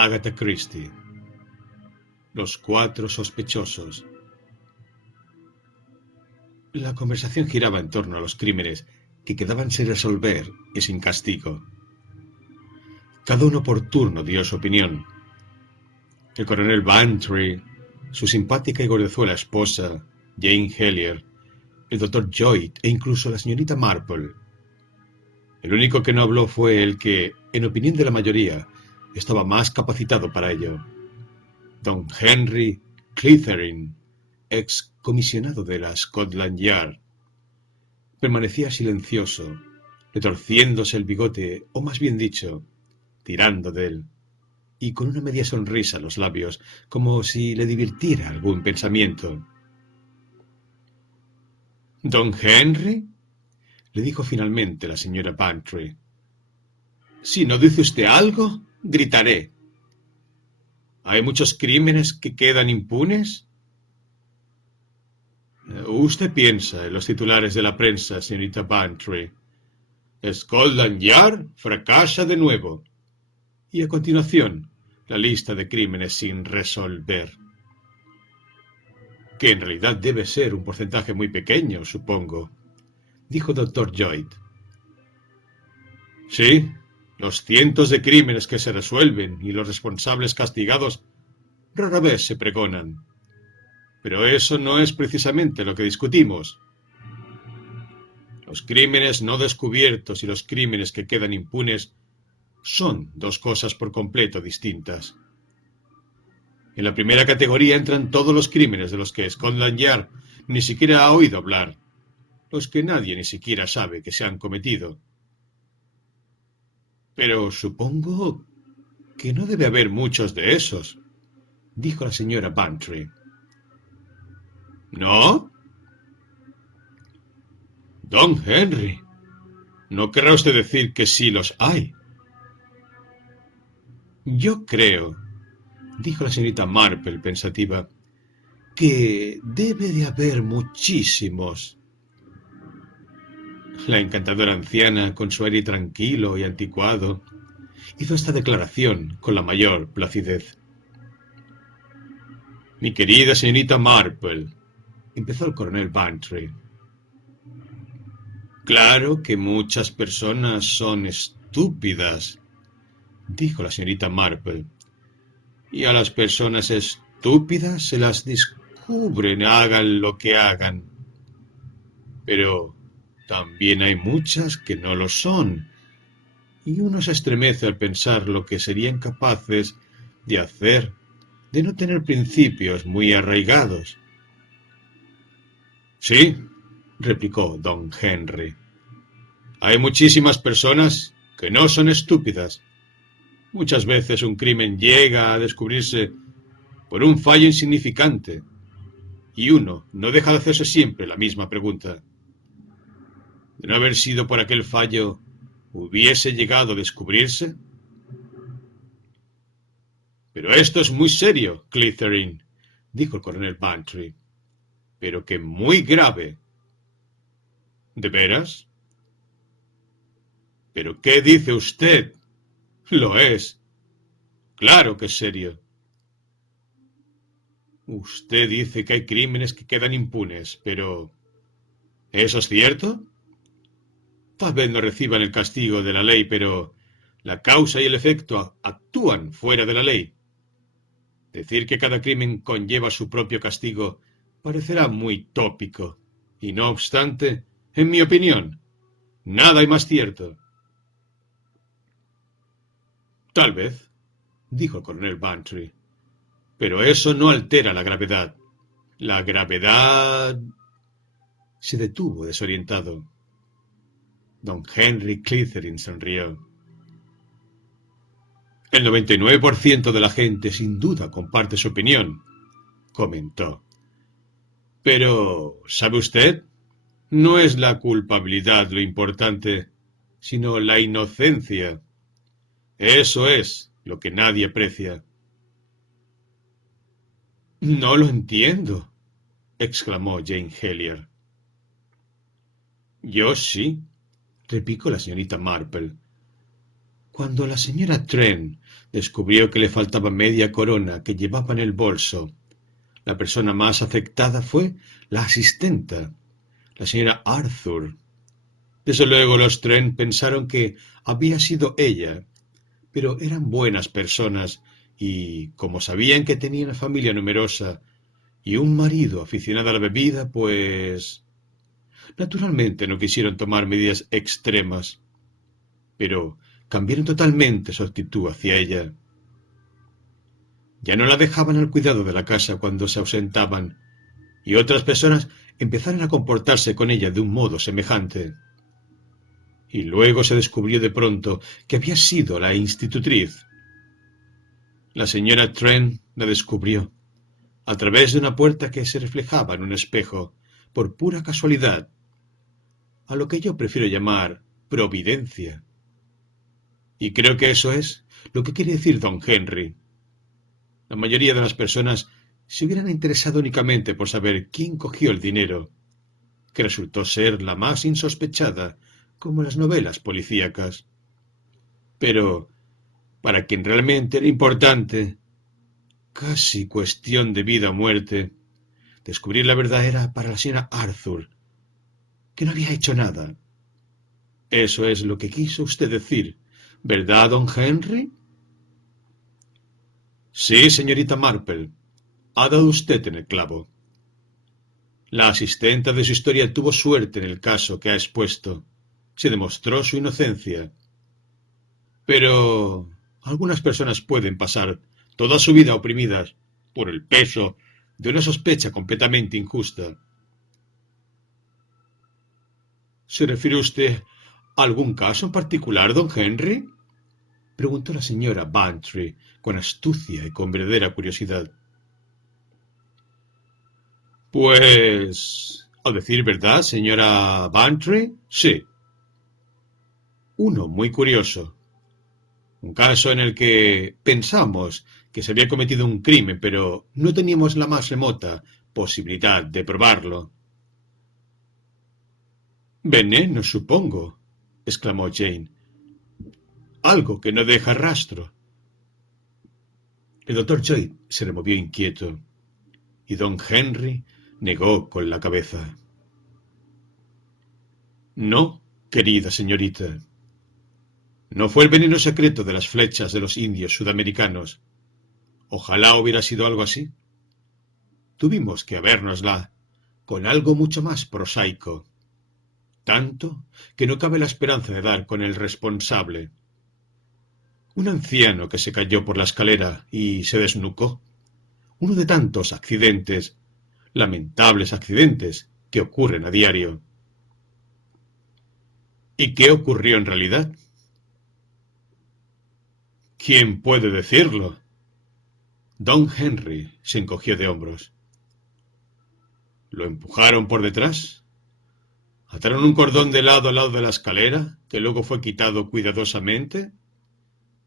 Agatha Christie. Los cuatro sospechosos. La conversación giraba en torno a los crímenes que quedaban sin resolver y sin castigo. Cada uno por turno dio su opinión. El coronel Bantry, su simpática y gordezuela esposa, Jane Hellyer, el doctor Lloyd e incluso la señorita Marple. El único que no habló fue el que, en opinión de la mayoría, estaba más capacitado para ello. Don Henry Clithering, ex comisionado de la Scotland Yard. Permanecía silencioso, retorciéndose el bigote, o más bien dicho, tirando de él, y con una media sonrisa en los labios, como si le divirtiera algún pensamiento. —¿Don Henry? —le dijo finalmente la señora Bantry. —Si no dice usted algo, gritaré. ¿Hay muchos crímenes que quedan impunes? Usted piensa en los titulares de la prensa, señorita Bantry. Scotland Yard fracasa de nuevo. Y a continuación, la lista de crímenes sin resolver. Que en realidad debe ser un porcentaje muy pequeño, supongo, dijo el doctor Lloyd. Sí, los cientos de crímenes que se resuelven y los responsables castigados rara vez se pregonan. Pero eso no es precisamente lo que discutimos. Los crímenes no descubiertos y los crímenes que quedan impunes son dos cosas por completo distintas. En la primera categoría entran todos los crímenes de los que Scotland Yard ni siquiera ha oído hablar, los que nadie ni siquiera sabe que se han cometido. Pero supongo que no debe haber muchos de esos, dijo la señora Bantry. ¿No? Don Henry, ¿no querrá usted decir que sí los hay? Yo creo, dijo la señorita Marple pensativa, que debe de haber muchísimos. La encantadora anciana, con su aire tranquilo y anticuado, hizo esta declaración con la mayor placidez. Mi querida señorita Marple, empezó el coronel Bantry. Claro que muchas personas son estúpidas, dijo la señorita Marple. Y a las personas estúpidas se las descubren, hagan lo que hagan. Pero también hay muchas que no lo son, y uno se estremece al pensar lo que serían capaces de hacer, de no tener principios muy arraigados. Sí, replicó don Henry. Hay muchísimas personas que no son estúpidas. Muchas veces un crimen llega a descubrirse por un fallo insignificante, y uno no deja de hacerse siempre la misma pregunta. De no haber sido por aquel fallo, ¿hubiese llegado a descubrirse? Pero esto es muy serio, Clithering, dijo el coronel Bantry. Pero que muy grave. ¿De veras? ¿Pero qué dice usted? Lo es. Claro que es serio. Usted dice que hay crímenes que quedan impunes, pero ¿eso es cierto? Tal vez no reciban el castigo de la ley, pero la causa y el efecto actúan fuera de la ley. Decir que cada crimen conlleva su propio castigo parecerá muy tópico, y no obstante, en mi opinión, nada hay más cierto. Tal vez, dijo el coronel Bantry, pero eso no altera la gravedad. La gravedad... Se detuvo desorientado. Don Henry Clithering sonrió. El 99% de la gente sin duda comparte su opinión, comentó. Pero, ¿sabe usted? No es la culpabilidad lo importante, sino la inocencia. Eso es lo que nadie aprecia. No lo entiendo, exclamó Jane Hellyer. Yo sí, replicó la señorita Marple. Cuando la señora Trent descubrió que le faltaba media corona que llevaba en el bolso. La persona más afectada fue la asistenta, la señora Arthur. Desde luego los Trent pensaron que había sido ella, pero eran buenas personas y, como sabían que tenía una familia numerosa y un marido aficionado a la bebida, pues naturalmente no quisieron tomar medidas extremas, pero cambiaron totalmente su actitud hacia ella. Ya no la dejaban al cuidado de la casa cuando se ausentaban, y otras personas empezaron a comportarse con ella de un modo semejante. Y luego se descubrió de pronto que había sido la institutriz. La señora Trent la descubrió, a través de una puerta que se reflejaba en un espejo, por pura casualidad, a lo que yo prefiero llamar providencia. Y creo que eso es lo que quiere decir don Henry. La mayoría de las personas se hubieran interesado únicamente por saber quién cogió el dinero, que resultó ser la más insospechada, como las novelas policíacas. Pero, para quien realmente era importante, casi cuestión de vida o muerte, descubrir la verdad era para la señora Arthur, que no había hecho nada. Eso es lo que quiso usted decir, ¿verdad, don Henry? Sí, señorita Marple, ha dado usted en el clavo. La asistenta de su historia tuvo suerte en el caso que ha expuesto. Se demostró su inocencia. Pero algunas personas pueden pasar toda su vida oprimidas por el peso de una sospecha completamente injusta. ¿Se refiere usted a algún caso en particular, don Henry? Preguntó la señora Bantry con astucia y con verdadera curiosidad. Pues, a decir verdad, señora Bantry, sí. Uno muy curioso. Un caso en el que pensamos que se había cometido un crimen, pero no teníamos la más remota posibilidad de probarlo. Veneno, supongo, exclamó Jane. Algo que no deja rastro. El doctor Joy se removió inquieto, y don Henry negó con la cabeza. No, querida señorita. No fue el veneno secreto de las flechas de los indios sudamericanos. Ojalá hubiera sido algo así. Tuvimos que habérnosla con algo mucho más prosaico. Tanto que no cabe la esperanza de dar con el responsable. Un anciano que se cayó por la escalera y se desnucó. Uno de tantos accidentes, lamentables accidentes, que ocurren a diario. ¿Y qué ocurrió en realidad? ¿Quién puede decirlo? Don Henry se encogió de hombros. ¿Lo empujaron por detrás? ¿Ataron un cordón de lado a lado de la escalera, que luego fue quitado cuidadosamente?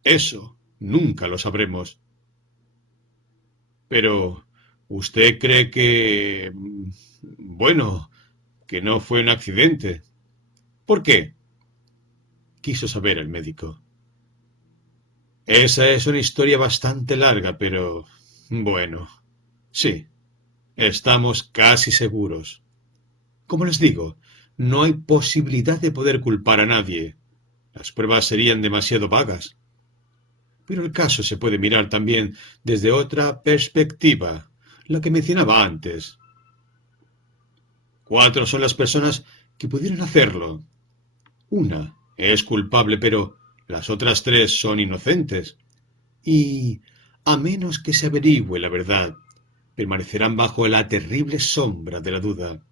Eso nunca lo sabremos. Pero, ¿usted cree que... bueno, que no fue un accidente? ¿Por qué? Quiso saber el médico. Esa es una historia bastante larga, pero... bueno, sí, estamos casi seguros. Como les digo, no hay posibilidad de poder culpar a nadie. Las pruebas serían demasiado vagas. Pero el caso se puede mirar también desde otra perspectiva, la que mencionaba antes. 4 son las personas que pudieron hacerlo. Una es culpable, pero las otras 3 son inocentes. Y, a menos que se averigüe la verdad, permanecerán bajo la terrible sombra de la duda.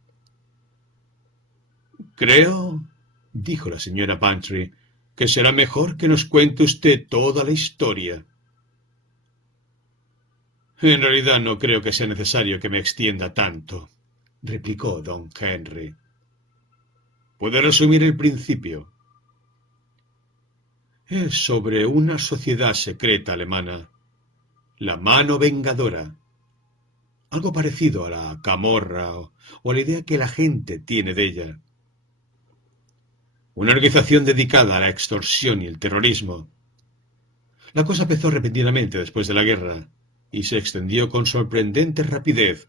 Creo, dijo la señora Bantry, que será mejor que nos cuente usted toda la historia. En realidad no creo que sea necesario que me extienda tanto, replicó don Henry. Puede resumir el principio. Es sobre una sociedad secreta alemana, la Mano Vengadora, algo parecido a la Camorra o a la idea que la gente tiene de ella. Una organización dedicada a la extorsión y el terrorismo. La cosa empezó repentinamente después de la guerra y se extendió con sorprendente rapidez,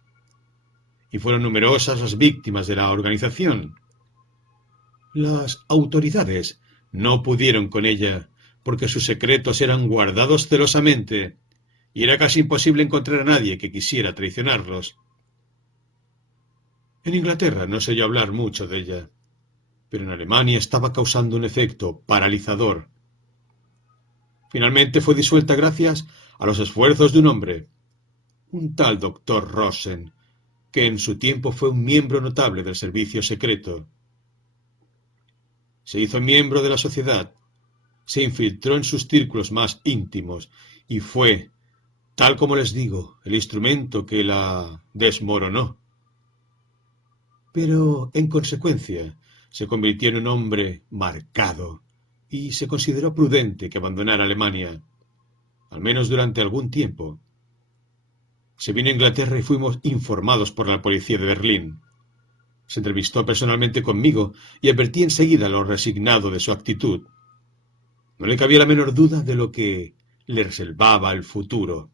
y fueron numerosas las víctimas de la organización. Las autoridades no pudieron con ella porque sus secretos eran guardados celosamente y era casi imposible encontrar a nadie que quisiera traicionarlos. En Inglaterra no se oyó hablar mucho de ella, pero en Alemania estaba causando un efecto paralizador. Finalmente fue disuelta gracias a los esfuerzos de un hombre, un tal doctor Rosen, que en su tiempo fue un miembro notable del servicio secreto. Se hizo miembro de la sociedad, se infiltró en sus círculos más íntimos y fue, tal como les digo, el instrumento que la desmoronó. Pero, en consecuencia, se convirtió en un hombre marcado y se consideró prudente que abandonara Alemania, al menos durante algún tiempo. Se vino a Inglaterra y fuimos informados por la policía de Berlín. Se entrevistó personalmente conmigo y advertí enseguida lo resignado de su actitud. No le cabía la menor duda de lo que le reservaba el futuro.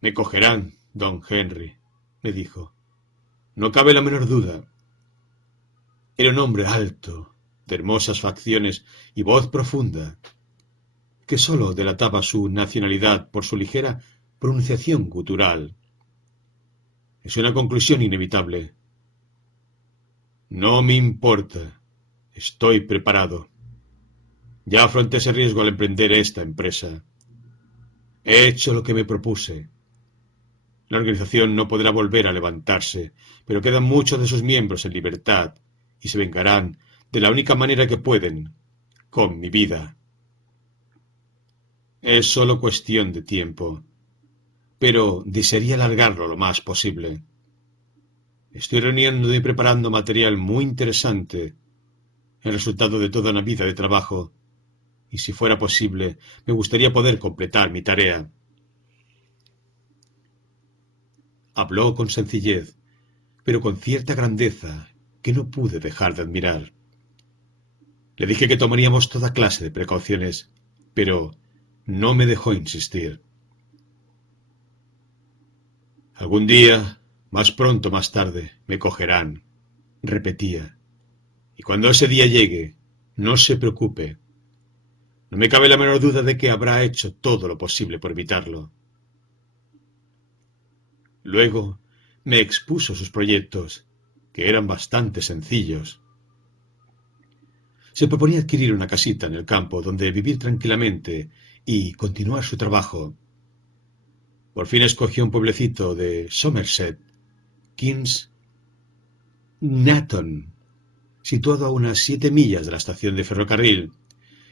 Me cogerán, don Henry, me dijo. No cabe la menor duda. Era un hombre alto, de hermosas facciones y voz profunda, que sólo delataba su nacionalidad por su ligera pronunciación gutural. Es una conclusión inevitable. No me importa. Estoy preparado. Ya afronté ese riesgo al emprender esta empresa. He hecho lo que me propuse. La organización no podrá volver a levantarse, pero quedan muchos de sus miembros en libertad y se vengarán de la única manera que pueden, con mi vida. Es solo cuestión de tiempo, pero desearía alargarlo lo más posible. Estoy reuniendo y preparando material muy interesante, el resultado de toda una vida de trabajo, y si fuera posible, me gustaría poder completar mi tarea. Habló con sencillez, pero con cierta grandeza que no pude dejar de admirar. Le dije que tomaríamos toda clase de precauciones, pero no me dejó insistir. Algún día, más pronto o más tarde, me cogerán, repetía. Y cuando ese día llegue, no se preocupe. No me cabe la menor duda de que habrá hecho todo lo posible por evitarlo. Luego me expuso sus proyectos, que eran bastante sencillos. Se proponía adquirir una casita en el campo donde vivir tranquilamente y continuar su trabajo. Por fin escogió un pueblecito de Somerset, Kings Natton, situado a unas 7 millas de la estación de ferrocarril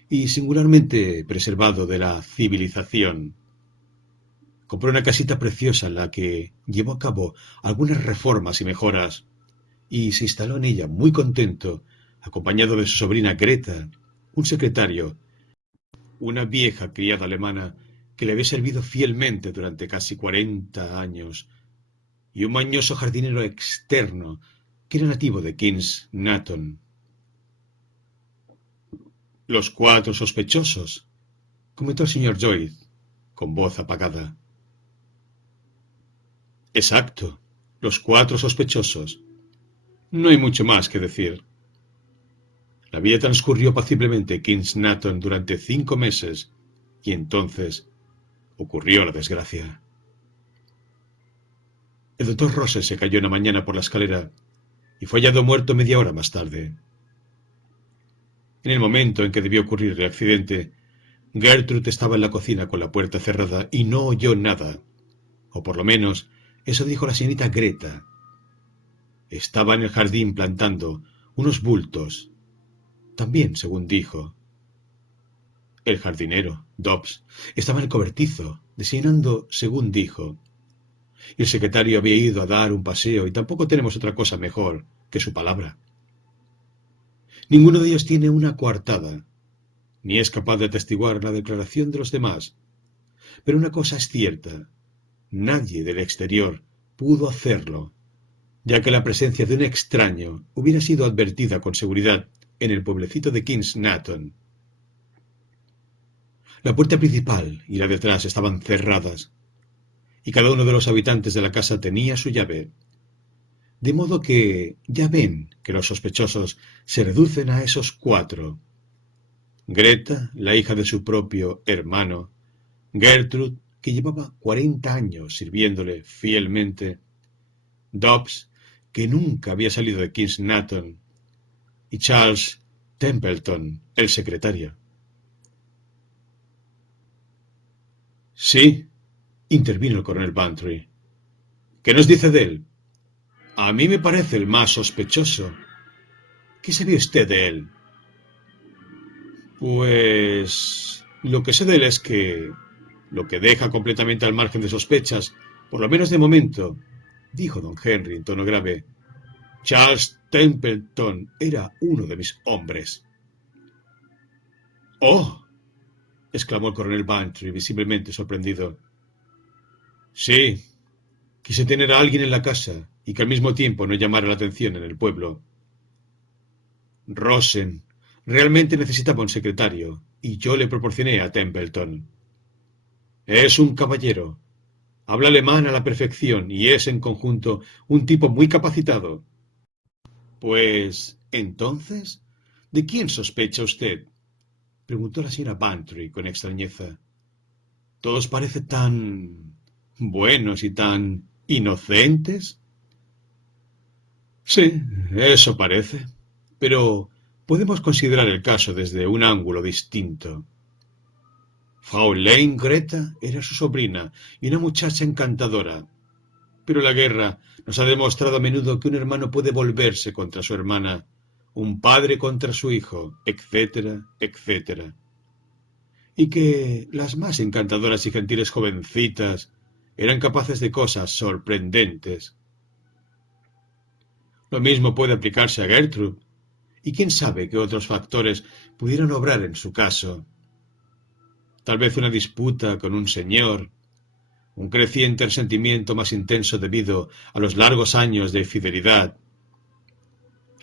y singularmente preservado de la civilización. Compró una casita preciosa en la que llevó a cabo algunas reformas y mejoras y se instaló en ella muy contento, acompañado de su sobrina Greta, un secretario, una vieja criada alemana que le había servido fielmente durante casi 40 años, y un mañoso jardinero externo que era nativo de Kings Natton. Los 4 sospechosos, comentó el señor Joyce, con voz apagada. Exacto, los 4 sospechosos. No hay mucho más que decir. La vida transcurrió apaciblemente en Kings Natton durante 5 meses, y entonces ocurrió la desgracia. El doctor Rose se cayó una mañana por la escalera y fue hallado muerto media hora más tarde. En el momento en que debió ocurrir el accidente, Gertrude estaba en la cocina con la puerta cerrada y no oyó nada, o por lo menos eso dijo la señorita Greta. Estaba en el jardín plantando unos bultos, también según dijo. El jardinero, Dobbs, estaba en el cobertizo, desayunando según dijo. Y el secretario había ido a dar un paseo y tampoco tenemos otra cosa mejor que su palabra. Ninguno de ellos tiene una coartada, ni es capaz de atestiguar la declaración de los demás. Pero una cosa es cierta, nadie del exterior pudo hacerlo, ya que la presencia de un extraño hubiera sido advertida con seguridad en el pueblecito de Kings Natton. La puerta principal y la de atrás estaban cerradas, y cada uno de los habitantes de la casa tenía su llave. De modo que ya ven que los sospechosos se reducen a esos cuatro: Greta, la hija de su propio hermano; Gertrude, que llevaba 40 años sirviéndole fielmente; Dobbs, que nunca había salido de King's Nathan; y Charles Templeton, el secretario. Sí, intervino el coronel Bantry. ¿Qué nos dice de él? A mí me parece el más sospechoso. ¿Qué sabe usted de él? Pues lo que sé de él es que lo que deja completamente al margen de sospechas, por lo menos de momento, dijo don Henry en tono grave, Charles Templeton era uno de mis hombres. ¡Oh! Exclamó el coronel Bantry, visiblemente sorprendido. Sí, quise tener a alguien en la casa y que al mismo tiempo no llamara la atención en el pueblo. Rosen realmente necesitaba un secretario y yo le proporcioné a Templeton. Es un caballero, habla alemán a la perfección y es en conjunto un tipo muy capacitado. Pues, entonces, ¿de quién sospecha usted? Preguntó la señora Bantry con extrañeza. Todos parecen tan buenos y tan inocentes. Sí, eso parece. Pero podemos considerar el caso desde un ángulo distinto. Fraulein Greta era su sobrina y una muchacha encantadora. Pero la guerra nos ha demostrado a menudo que un hermano puede volverse contra su hermana, un padre contra su hijo, etcétera, etcétera. Y que las más encantadoras y gentiles jovencitas eran capaces de cosas sorprendentes. Lo mismo puede aplicarse a Gertrude, y quién sabe qué otros factores pudieron obrar en su caso. Tal vez una disputa con un señor, un creciente resentimiento más intenso debido a los largos años de fidelidad.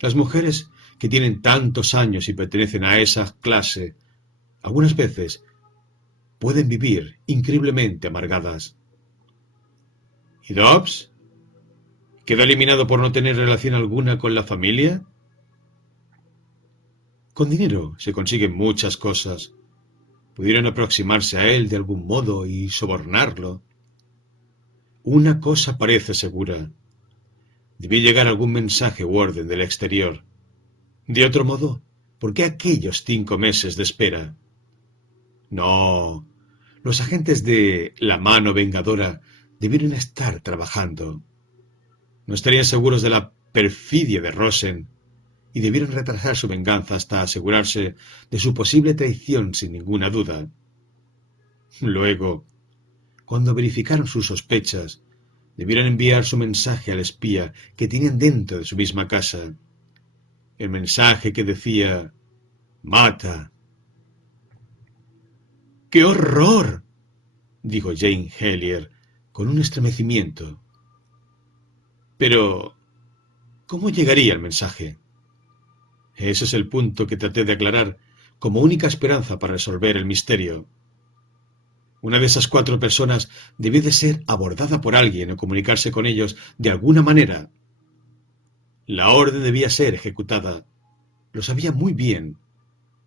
Las mujeres que tienen tantos años y pertenecen a esa clase, algunas veces pueden vivir increíblemente amargadas. ¿Y Dobbs? ¿Quedó eliminado por no tener relación alguna con la familia? Con dinero se consiguen muchas cosas. Pudieron aproximarse a él de algún modo y sobornarlo. Una cosa parece segura. Debió llegar algún mensaje u orden del exterior. De otro modo, ¿por qué aquellos 5 meses de espera? No, los agentes de la mano vengadora debieron estar trabajando. No estarían seguros de la perfidia de Rosen y debieron retrasar su venganza hasta asegurarse de su posible traición sin ninguna duda. Luego, cuando verificaron sus sospechas, debieron enviar su mensaje al espía que tenían dentro de su misma casa. El mensaje que decía, «Mata». ¡Qué horror!, dijo Jane Hellyer con un estremecimiento. Pero, ¿cómo llegaría el mensaje? Ese es el punto que traté de aclarar como única esperanza para resolver el misterio. Una de esas 4 personas debió de ser abordada por alguien o comunicarse con ellos de alguna manera. La orden debía ser ejecutada. Lo sabía muy bien,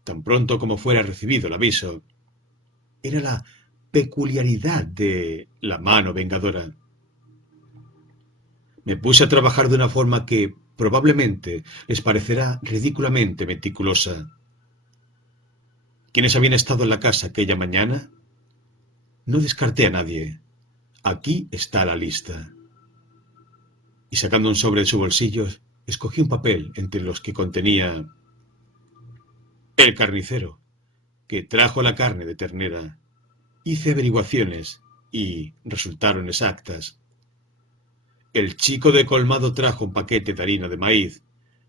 tan pronto como fuera recibido el aviso. Era la peculiaridad de la mano vengadora. Me puse a trabajar de una forma que probablemente les parecerá ridículamente meticulosa. ¿Quiénes habían estado en la casa aquella mañana? No descarté a nadie. Aquí está la lista. Y sacando un sobre de su bolsillo, escogí un papel entre los que contenía el carnicero, que trajo la carne de ternera. Hice averiguaciones y resultaron exactas. El chico de colmado trajo un paquete de harina de maíz,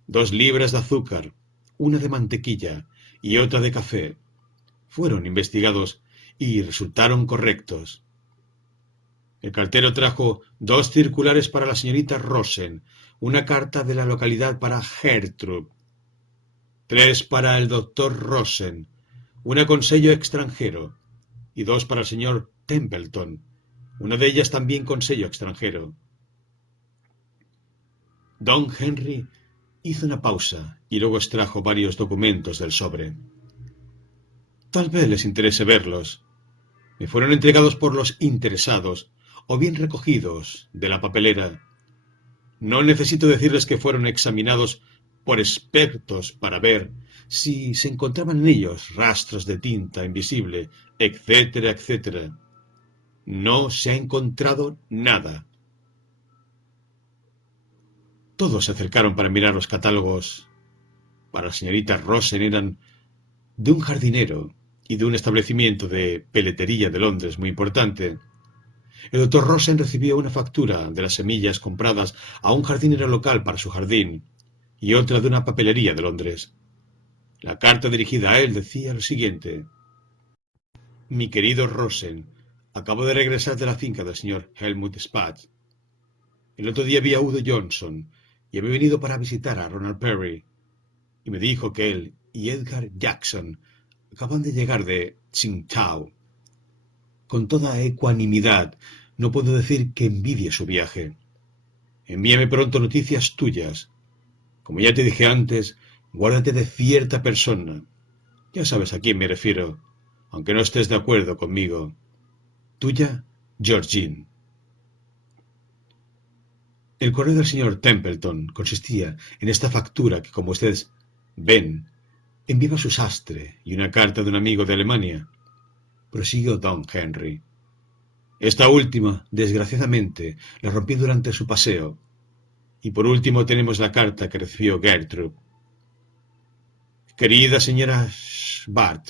2 libras de azúcar, una de mantequilla y otra de café. Fueron investigados y resultaron correctos. El cartero trajo 2 circulares para la señorita Rosen, una carta de la localidad para Gertrude, 3 para el doctor Rosen, una con sello extranjero, y 2 para el señor Templeton, una de ellas también con sello extranjero. Don Henry hizo una pausa y luego extrajo varios documentos del sobre. Tal vez les interese verlos. Me fueron entregados por los interesados o bien recogidos de la papelera. No necesito decirles que fueron examinados por expertos para ver si se encontraban en ellos rastros de tinta invisible, etcétera, etcétera. No se ha encontrado nada. Todos se acercaron para mirar los catálogos. Para la señorita Rosen eran de un jardinero y de un establecimiento de peletería de Londres muy importante. El doctor Rosen recibió una factura de las semillas compradas a un jardinero local para su jardín y otra de una papelería de Londres. La carta dirigida a él decía lo siguiente: Mi querido Rosen, acabo de regresar de la finca del señor Helmut Spatz. El otro día vi a Udo Johnson y he venido para visitar a Ronald Perry, y me dijo que él y Edgar Jackson acaban de llegar de Tsingtao. Con toda ecuanimidad, no puedo decir que envidie su viaje. Envíame pronto noticias tuyas. Como ya te dije antes, guárdate de cierta persona. Ya sabes a quién me refiero, aunque no estés de acuerdo conmigo. Tuya, Georgine. El correo del señor Templeton consistía en esta factura que, como ustedes ven, enviaba su sastre y una carta de un amigo de Alemania. Prosiguió don Henry. Esta última, desgraciadamente, la rompí durante su paseo. Y por último tenemos la carta que recibió Gertrude. Querida señora Bart,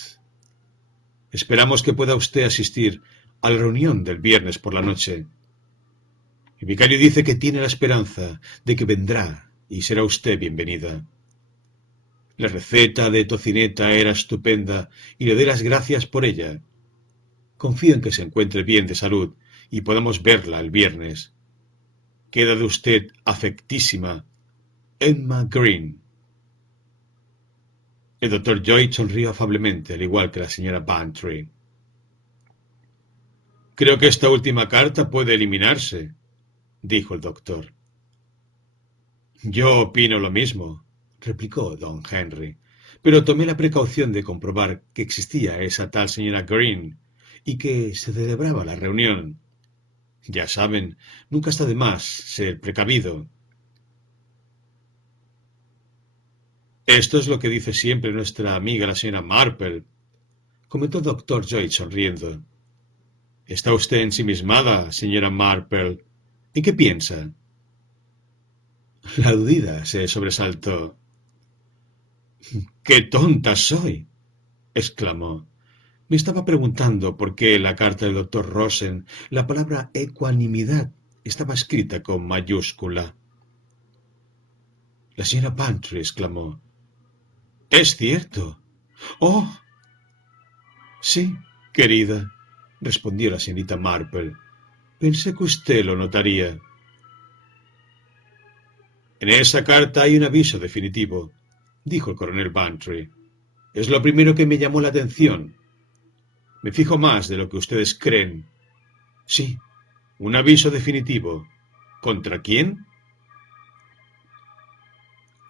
esperamos que pueda usted asistir a la reunión del viernes por la noche. El vicario dice que tiene la esperanza de que vendrá y será usted bienvenida. La receta de tocineta era estupenda y le doy las gracias por ella. Confío en que se encuentre bien de salud y podamos verla el viernes. Queda de usted afectísima, Emma Green. El doctor Lloyd sonrió afablemente, al igual que la señora Bantry. Creo que esta última carta puede eliminarse, dijo el doctor. Yo opino lo mismo, replicó don Henry, pero tomé la precaución de comprobar que existía esa tal señora Green y que se celebraba la reunión. Ya saben, nunca está de más ser precavido. Esto es lo que dice siempre nuestra amiga la señora Marple, comentó el doctor Joy sonriendo. ¿Está usted ensimismada, señora Marple? ¿En qué piensa? La dudida se sobresaltó. ¡Qué tonta soy! Exclamó. Me estaba preguntando por qué en la carta del doctor Rosen la palabra ecuanimidad estaba escrita con mayúscula. La señora Bantry exclamó. —¡Es cierto! —¡Oh! —Sí, querida —respondió la señorita Marple—, pensé que usted lo notaría. En esa carta hay un aviso definitivo —dijo el coronel Bantry—. Es lo primero que me llamó la atención. Me fijo más de lo que ustedes creen. Sí, un aviso definitivo. ¿Contra quién?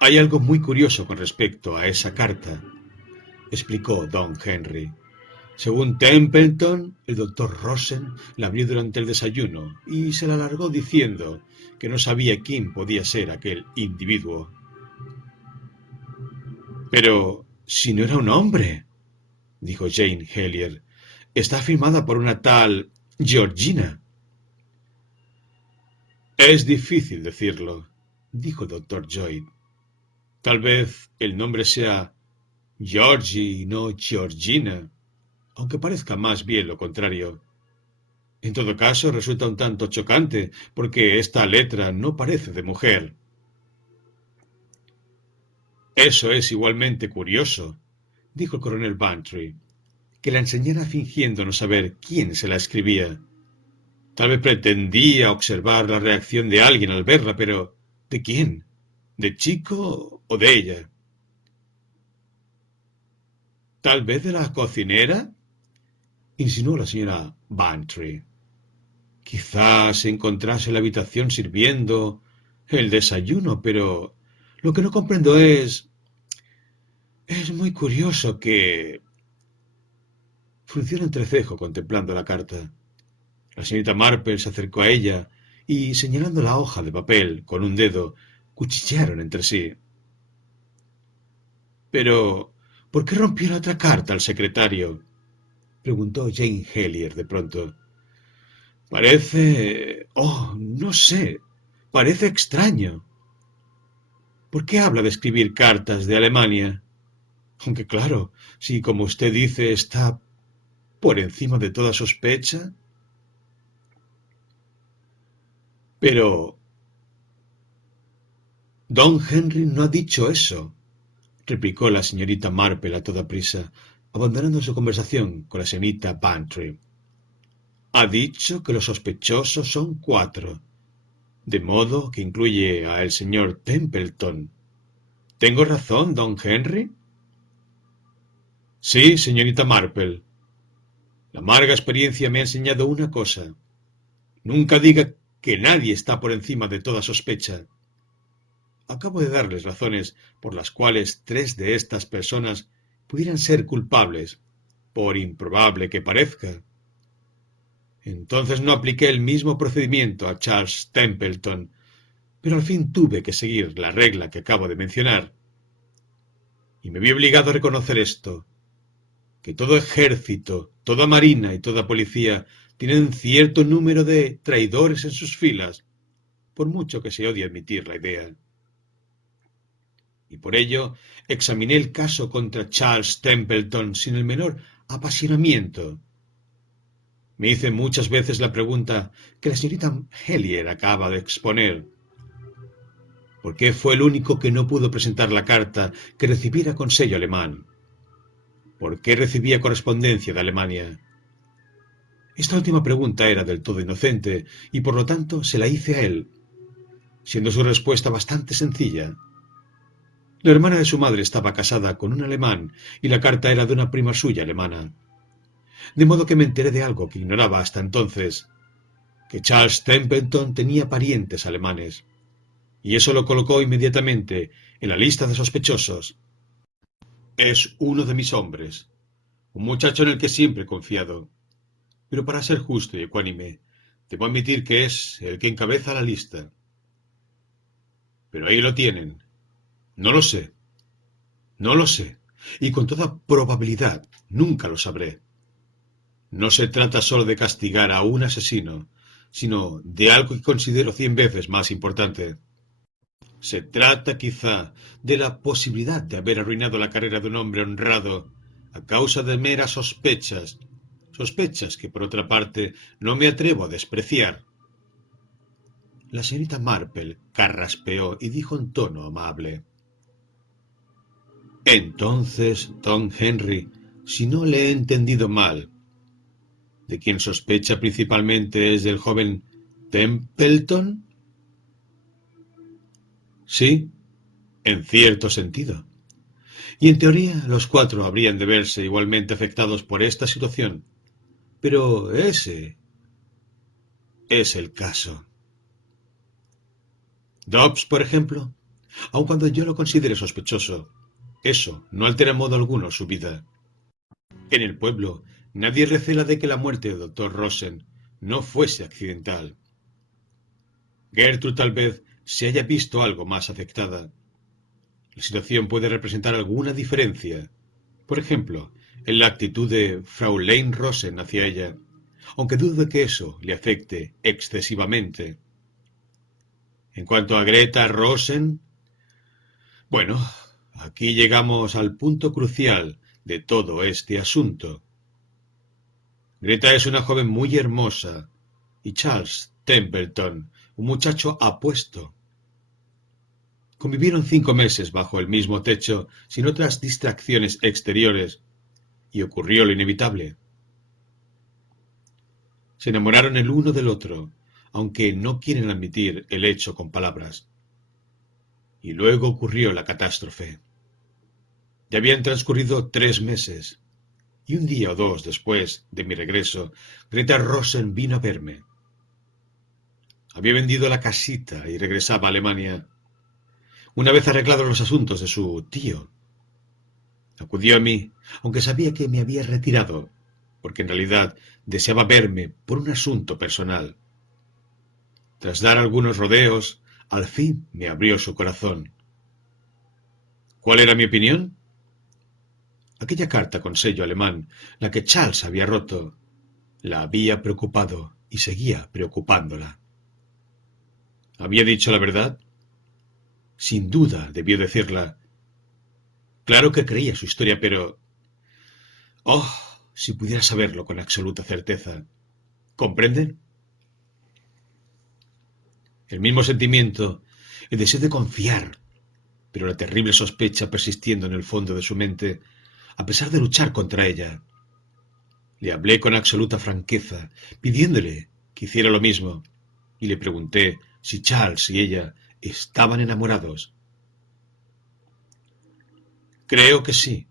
Hay algo muy curioso con respecto a esa carta, explicó don Henry. Según Templeton, el doctor Rosen la abrió durante el desayuno y se la alargó diciendo que no sabía quién podía ser aquel individuo. Pero si no era un hombre, dijo Jane Helier, está firmada por una tal Georgina. Es difícil decirlo, dijo el doctor Lloyd. Tal vez el nombre sea Georgie y no Georgina, aunque parezca más bien lo contrario. En todo caso, resulta un tanto chocante, porque esta letra no parece de mujer. Eso es igualmente curioso, dijo el coronel Bantry, que la enseñara fingiendo no saber quién se la escribía. Tal vez pretendía observar la reacción de alguien al verla, pero ¿de quién? ¿De chico o de ella? ¿Tal vez de la cocinera? insinuó la señora Bantry. Quizás se encontrase en la habitación sirviendo el desayuno, pero lo que no comprendo es... Es muy curioso que... Frunció el entrecejo contemplando la carta. La señorita Marple se acercó a ella y, señalando la hoja de papel con un dedo, cuchichearon entre sí. Pero, ¿por qué rompió la otra carta al secretario? Preguntó Jane Helier de pronto. Parece... Oh, no sé. Parece extraño. ¿Por qué habla de escribir cartas de Alemania? Aunque claro, si como usted dice está por encima de toda sospecha. Pero don Henry no ha dicho eso, replicó la señorita Marple a toda prisa, abandonando su conversación con la señorita Bantry. Ha dicho que los sospechosos son 4, de modo que incluye a el señor Templeton. ¿Tengo razón, don Henry? Sí, señorita Marple. La amarga experiencia me ha enseñado una cosa. Nunca diga que nadie está por encima de toda sospecha. Acabo de darles razones por las cuales 3 de estas personas pudieran ser culpables, por improbable que parezca. Entonces no apliqué el mismo procedimiento a Charles Templeton, pero al fin tuve que seguir la regla que acabo de mencionar. Y me vi obligado a reconocer esto, que todo ejército, toda marina y toda policía tienen cierto número de traidores en sus filas, por mucho que se odie admitir la idea. Y por ello examiné el caso contra Charles Templeton sin el menor apasionamiento. Me hice muchas veces la pregunta que la señorita Helier acaba de exponer. ¿Por qué fue el único que no pudo presentar la carta que recibiera con sello alemán? ¿Por qué recibía correspondencia de Alemania? Esta última pregunta era del todo inocente y por lo tanto se la hice a él, siendo su respuesta bastante sencilla. La hermana de su madre estaba casada con un alemán y la carta era de una prima suya alemana. De modo que me enteré de algo que ignoraba hasta entonces, que Charles Templeton tenía parientes alemanes, y eso lo colocó inmediatamente en la lista de sospechosos. Es uno de mis hombres, un muchacho en el que siempre he confiado, pero para ser justo y ecuánime, debo admitir que es el que encabeza la lista. Pero ahí lo tienen. No lo sé. No lo sé. Y con toda probabilidad nunca lo sabré. No se trata solo de castigar a un asesino, sino de algo que considero 100 veces más importante. Se trata quizá de la posibilidad de haber arruinado la carrera de un hombre honrado a causa de meras sospechas, sospechas que por otra parte no me atrevo a despreciar. La señorita Marple carraspeó y dijo en tono amable: Entonces, don Henry, si no le he entendido mal, de quien sospecha principalmente es del joven Templeton. Sí, en cierto sentido. Y en teoría los 4 habrían de verse igualmente afectados por esta situación. Pero ese es el caso. Dobbs, por ejemplo, aun cuando yo lo considere sospechoso, eso no altera en modo alguno su vida. En el pueblo nadie recela de que la muerte del doctor Rosen no fuese accidental. Gertrude tal vez se haya visto algo más afectada. La situación puede representar alguna diferencia, por ejemplo, en la actitud de Fraulein Rosen hacia ella, aunque dudo de que eso le afecte excesivamente. En cuanto a Greta Rosen, bueno, aquí llegamos al punto crucial de todo este asunto. Greta es una joven muy hermosa y Charles Templeton, un muchacho apuesto. Convivieron 5 meses bajo el mismo techo, sin otras distracciones exteriores, y ocurrió lo inevitable. Se enamoraron el uno del otro, aunque no quieren admitir el hecho con palabras. Y luego ocurrió la catástrofe. Ya habían transcurrido 3 meses. y un día o dos después de mi regreso, Greta Rosen vino a verme. Había vendido la casita y regresaba a Alemania. Una vez arreglados los asuntos de su tío, acudió a mí, aunque sabía que me había retirado, porque en realidad deseaba verme por un asunto personal. Tras dar algunos rodeos, al fin me abrió su corazón. ¿Cuál era mi opinión? Aquella carta con sello alemán, la que Charles había roto, la había preocupado y seguía preocupándola. ¿Había dicho la verdad? Sin duda debió decirla. Claro que creía su historia, pero... Oh, si pudiera saberlo con absoluta certeza. ¿Comprenden? El mismo sentimiento, el deseo de confiar, pero la terrible sospecha persistiendo en el fondo de su mente, a pesar de luchar contra ella. Le hablé con absoluta franqueza, pidiéndole que hiciera lo mismo, y le pregunté si Charles y ella estaban enamorados. Creo que sí,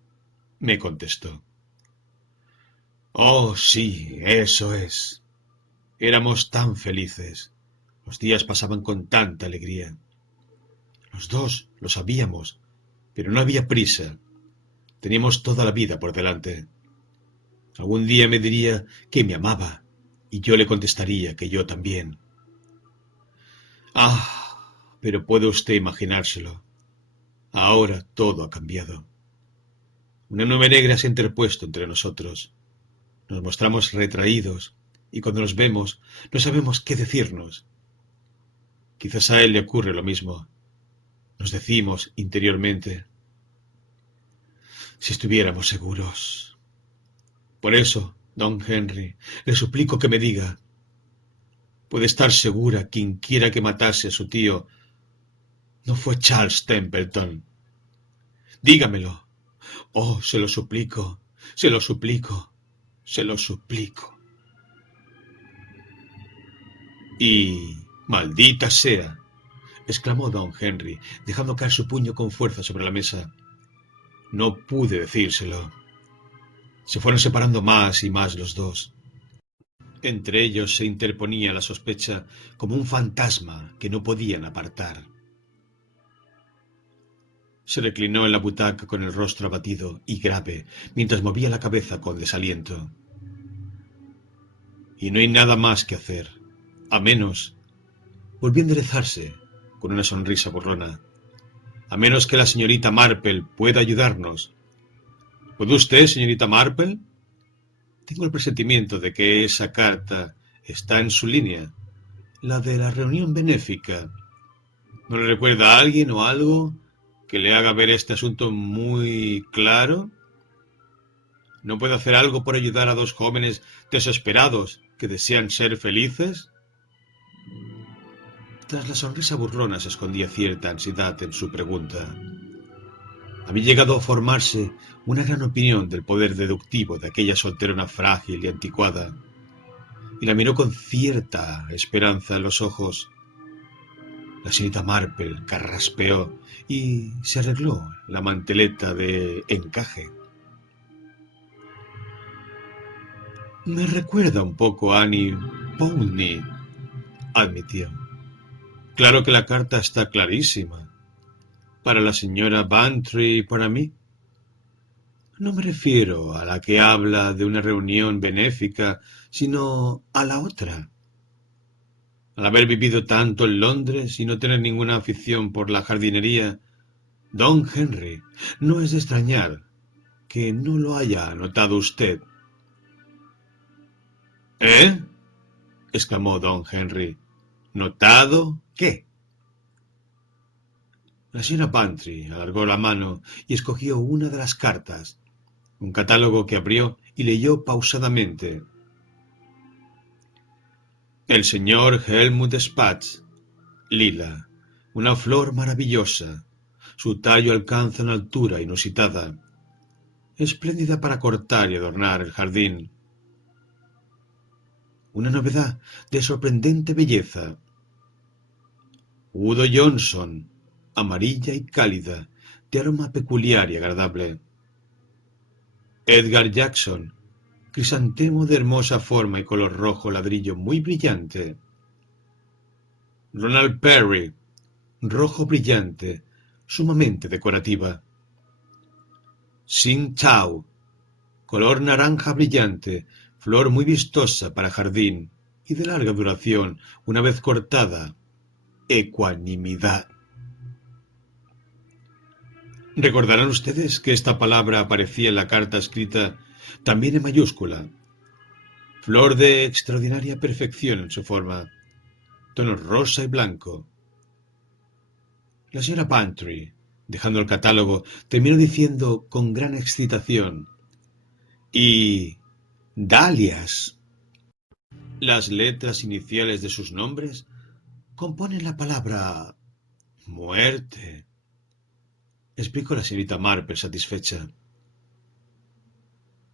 me contestó. Oh, sí, eso es. Éramos tan felices. Los días pasaban con tanta alegría. Los dos lo sabíamos, pero no había prisa. Teníamos toda la vida por delante. Algún día me diría que me amaba, y yo le contestaría que yo también. Ah, pero puede usted imaginárselo. Ahora todo ha cambiado. Una nube negra se ha interpuesto entre nosotros. Nos mostramos retraídos, y cuando nos vemos no sabemos qué decirnos. Quizás a él le ocurre lo mismo. Nos decimos interiormente, si estuviéramos seguros. Por eso, don Henry, le suplico que me diga, puede estar segura quien quiera que matase a su tío no fue Charles Templeton. Dígamelo. Oh, se lo suplico, se lo suplico, se lo suplico. Y maldita sea, exclamó don Henry, dejando caer su puño con fuerza sobre la mesa. No pude decírselo. Se fueron separando más y más los dos. Entre ellos se interponía la sospecha como un fantasma que no podían apartar. Se reclinó en la butaca con el rostro abatido y grave, mientras movía la cabeza con desaliento. Y no hay nada más que hacer, a menos, volvió a enderezarse con una sonrisa burlona, a menos que la señorita Marple pueda ayudarnos. ¿Puede usted, señorita Marple? Tengo el presentimiento de que esa carta está en su línea, la de la reunión benéfica. ¿No le recuerda a alguien o algo que le haga ver este asunto muy claro? ¿No puede hacer algo por ayudar a dos jóvenes desesperados que desean ser felices? Tras la sonrisa burlona se escondía cierta ansiedad en su pregunta. Había llegado a formarse una gran opinión del poder deductivo de aquella solterona frágil y anticuada, y la miró con cierta esperanza en los ojos. La señorita Marple carraspeó y se arregló la manteleta de encaje. Me recuerda un poco a Annie Powney, admitió. Claro que la carta está clarísima. Para la señora Bantry y para mí. No me refiero a la que habla de una reunión benéfica, sino a la otra. Al haber vivido tanto en Londres y no tener ninguna afición por la jardinería, don Henry, no es de extrañar que no lo haya notado usted. ¿Eh? Exclamó don Henry. ¿Notado qué? La señora Bantry alargó la mano y escogió una de las cartas, un catálogo que abrió y leyó pausadamente. El señor Helmut Spatz, lila, una flor maravillosa. Su tallo alcanza una altura inusitada, espléndida para cortar y adornar el jardín. Una novedad de sorprendente belleza. Udo Johnson, amarilla y cálida, de aroma peculiar y agradable. Edgar Jackson, crisantemo de hermosa forma y color rojo ladrillo muy brillante. Ronald Perry, rojo brillante, sumamente decorativa. Xin Chao, color naranja brillante, flor muy vistosa para jardín y de larga duración una vez cortada. Ecuanimidad. Recordarán ustedes que esta palabra aparecía en la carta escrita también en mayúscula. Flor de extraordinaria perfección en su forma, tonos rosa y blanco. La señora Pantry, dejando el catálogo, terminó diciendo con gran excitación: y dalias. Las letras iniciales de sus nombres componen la palabra muerte, explicó la señorita Marple satisfecha.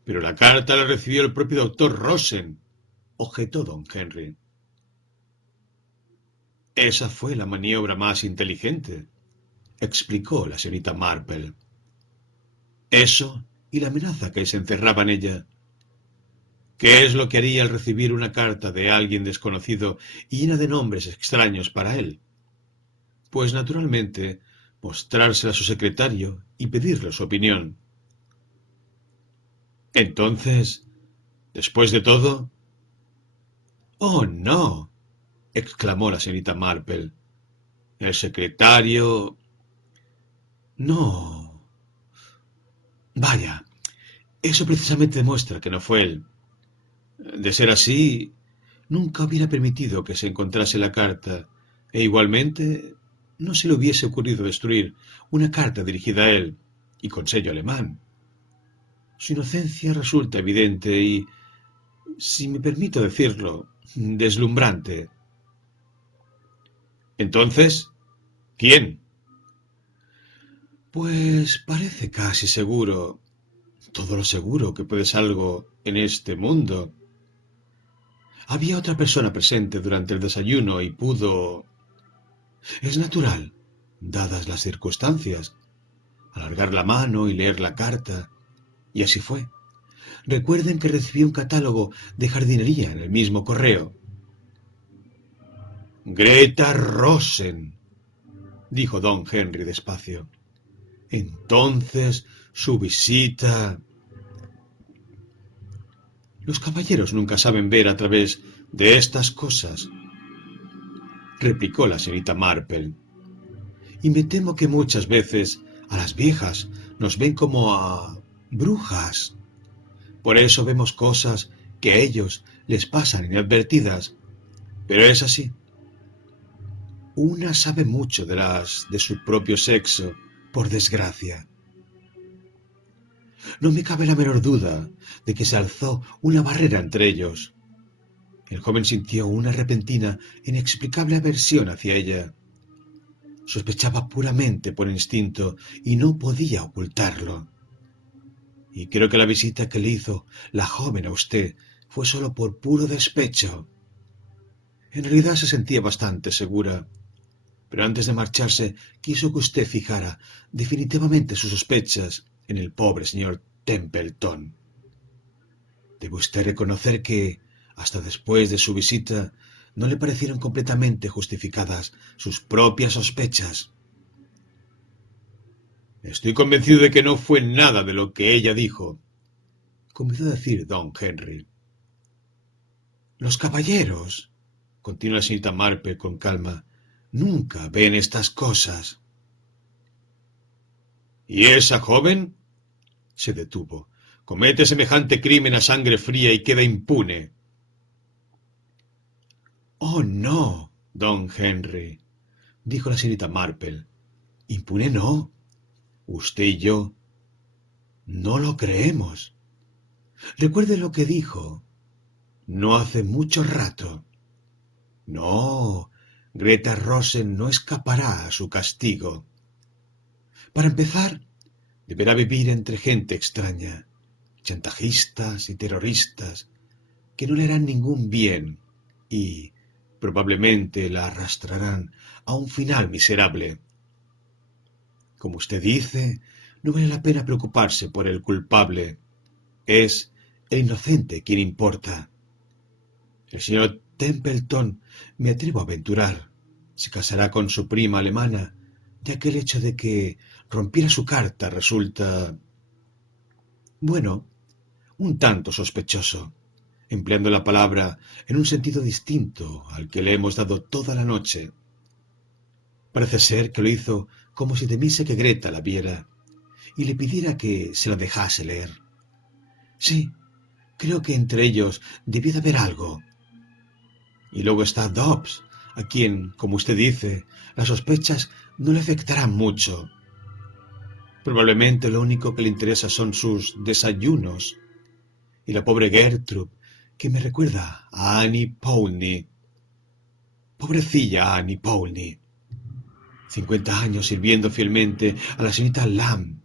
Pero la carta la recibió el propio doctor Rosen, objetó don Henry. Esa fue la maniobra más inteligente, explicó la señorita Marple. Eso y la amenaza que se encerraba en ella. ¿Qué es lo que haría al recibir una carta de alguien desconocido y llena de nombres extraños para él? Pues naturalmente mostrársela a su secretario y pedirle su opinión. Entonces, después de todo... ¡Oh, no! Exclamó la señorita Marple. El secretario... No. Vaya, eso precisamente demuestra que no fue él. De ser así, nunca hubiera permitido que se encontrase la carta, e igualmente no se le hubiese ocurrido destruir una carta dirigida a él, y con sello alemán. Su inocencia resulta evidente y, si me permito decirlo, deslumbrante. Entonces, ¿quién? Pues parece casi seguro, todo lo seguro que puede ser algo en este mundo. Había otra persona presente durante el desayuno y pudo... Es natural, dadas las circunstancias, alargar la mano y leer la carta, y así fue. Recuerden que recibí un catálogo de jardinería en el mismo correo. Greta Rosen, dijo don Henry despacio. Entonces, su visita... Los caballeros nunca saben ver a través de estas cosas, replicó la señorita Marple. Y me temo que muchas veces a las viejas nos ven como a brujas. Por eso vemos cosas que a ellos les pasan inadvertidas. Pero es así. Una sabe mucho de las de su propio sexo, por desgracia. No me cabe la menor duda de que se alzó una barrera entre ellos. El joven sintió una repentina, inexplicable aversión hacia ella. Sospechaba puramente por instinto y no podía ocultarlo. Y creo que la visita que le hizo la joven a usted fue solo por puro despecho. En realidad se sentía bastante segura, pero antes de marcharse quiso que usted fijara definitivamente sus sospechas en el pobre señor Templeton. Debe usted reconocer que, hasta después de su visita, no le parecieron completamente justificadas sus propias sospechas. Estoy convencido de que no fue nada de lo que ella dijo, comenzó a decir don Henry. Los caballeros, continuó la señorita Marple con calma, nunca ven estas cosas. ¿Y esa joven? Se detuvo. Comete semejante crimen a sangre fría y queda impune. Oh, no, don Henry, dijo la señorita Marple. Impune no. Usted y yo no lo creemos. Recuerde lo que dijo no hace mucho rato. No, Greta Rosen no escapará a su castigo. Para empezar, deberá vivir entre gente extraña, chantajistas y terroristas, que no le harán ningún bien y probablemente la arrastrarán a un final miserable. Como usted dice, no vale la pena preocuparse por el culpable. Es el inocente quien importa. El señor Templeton, me atrevo a aventurar, se casará con su prima alemana, ya que el hecho de que rompiera su carta resulta, bueno, un tanto sospechoso, empleando la palabra en un sentido distinto al que le hemos dado toda la noche. Parece ser que lo hizo como si temiese que Greta la viera y le pidiera que se la dejase leer. Sí, creo que entre ellos debió de haber algo. Y luego está Dobbs, a quien, como usted dice, las sospechas no le afectarán mucho. Probablemente lo único que le interesa son sus desayunos. Y la pobre Gertrude, que me recuerda a Annie Powney. Pobrecilla Annie Powney. 50 años sirviendo fielmente a la señorita Lamb,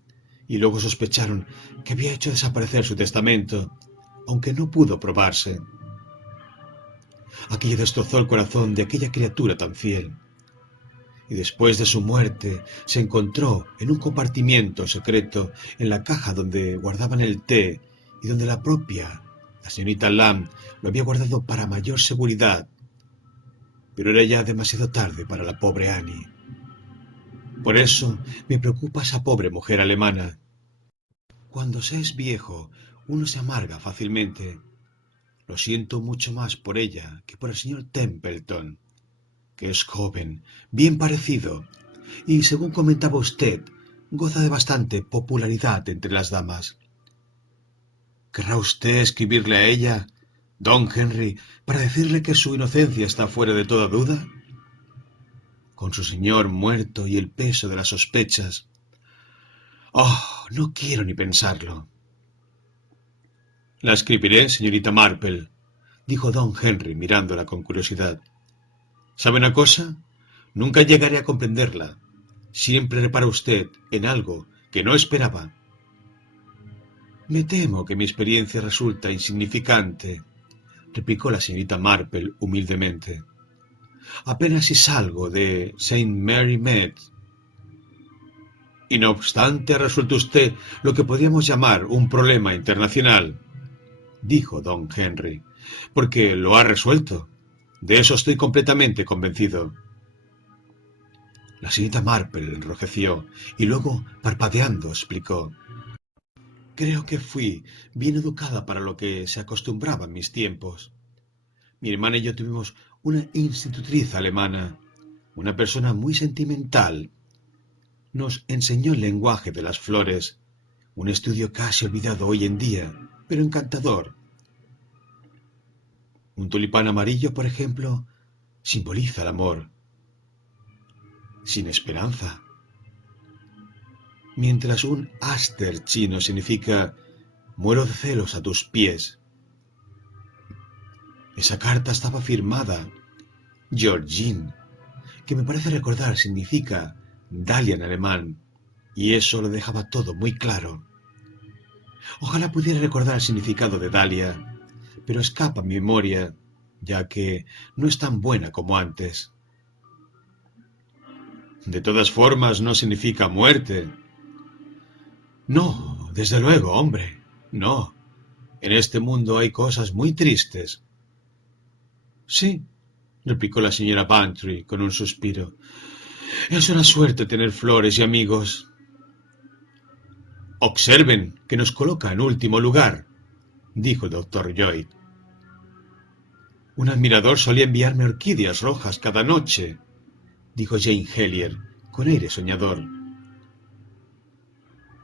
y luego sospecharon que había hecho desaparecer su testamento, aunque no pudo probarse. Aquello destrozó el corazón de aquella criatura tan fiel. Y después de su muerte se encontró en un compartimiento secreto en la caja donde guardaban el té y donde la señorita Lamb, lo había guardado para mayor seguridad. Pero era ya demasiado tarde para la pobre Annie. Por eso me preocupa esa pobre mujer alemana. Cuando se es viejo, uno se amarga fácilmente. Lo siento mucho más por ella que por el señor Templeton, que es joven, bien parecido, y según comentaba usted, goza de bastante popularidad entre las damas. ¿Querrá usted escribirle a ella, don Henry, para decirle que su inocencia está fuera de toda duda? Con su señor muerto y el peso de las sospechas. Oh, no quiero ni pensarlo. La escribiré, señorita Marple, dijo don Henry mirándola con curiosidad. ¿Sabe una cosa? Nunca llegaré a comprenderla. Siempre repara usted en algo que no esperaba. Me temo que mi experiencia resulta insignificante, replicó la señorita Marple humildemente. Apenas si salgo de St. Mary Mead. Y no obstante ha resuelto usted lo que podríamos llamar un problema internacional, dijo don Henry, porque lo ha resuelto. De eso estoy completamente convencido. La señorita Marple enrojeció y luego, parpadeando, explicó. Creo que fui bien educada para lo que se acostumbraba en mis tiempos. Mi hermana y yo tuvimos una institutriz alemana, una persona muy sentimental. Nos enseñó el lenguaje de las flores, un estudio casi olvidado hoy en día, pero encantador. Un tulipán amarillo, por ejemplo, simboliza el amor, sin esperanza, mientras un áster chino significa muero de celos a tus pies. Esa carta estaba firmada Georgine, que me parece recordar significa Dalia en alemán, y eso lo dejaba todo muy claro. Ojalá pudiera recordar el significado de Dalia, pero escapa mi memoria, ya que no es tan buena como antes. De todas formas, no significa muerte. No, desde luego, hombre, no. En este mundo hay cosas muy tristes. Sí, replicó la señora Bantry con un suspiro. Es una suerte tener flores y amigos. Observen que nos coloca en último lugar, dijo el doctor Lloyd. Un admirador solía enviarme orquídeas rojas cada noche, dijo Jane Helier con aire soñador.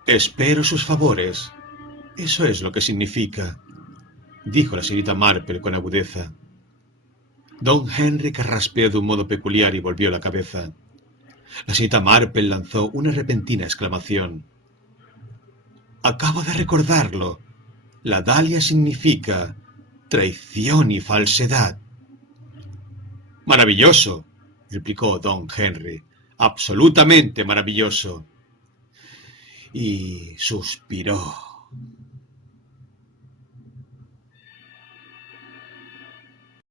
Espero sus favores. Eso es lo que significa, dijo la señorita Marple con agudeza. Don Henry carraspeó de un modo peculiar y volvió la cabeza. La señorita Marple lanzó una repentina exclamación. Acabo de recordarlo. La dalia significa traición y falsedad. Maravilloso, replicó don Henry. Absolutamente maravilloso. Y suspiró.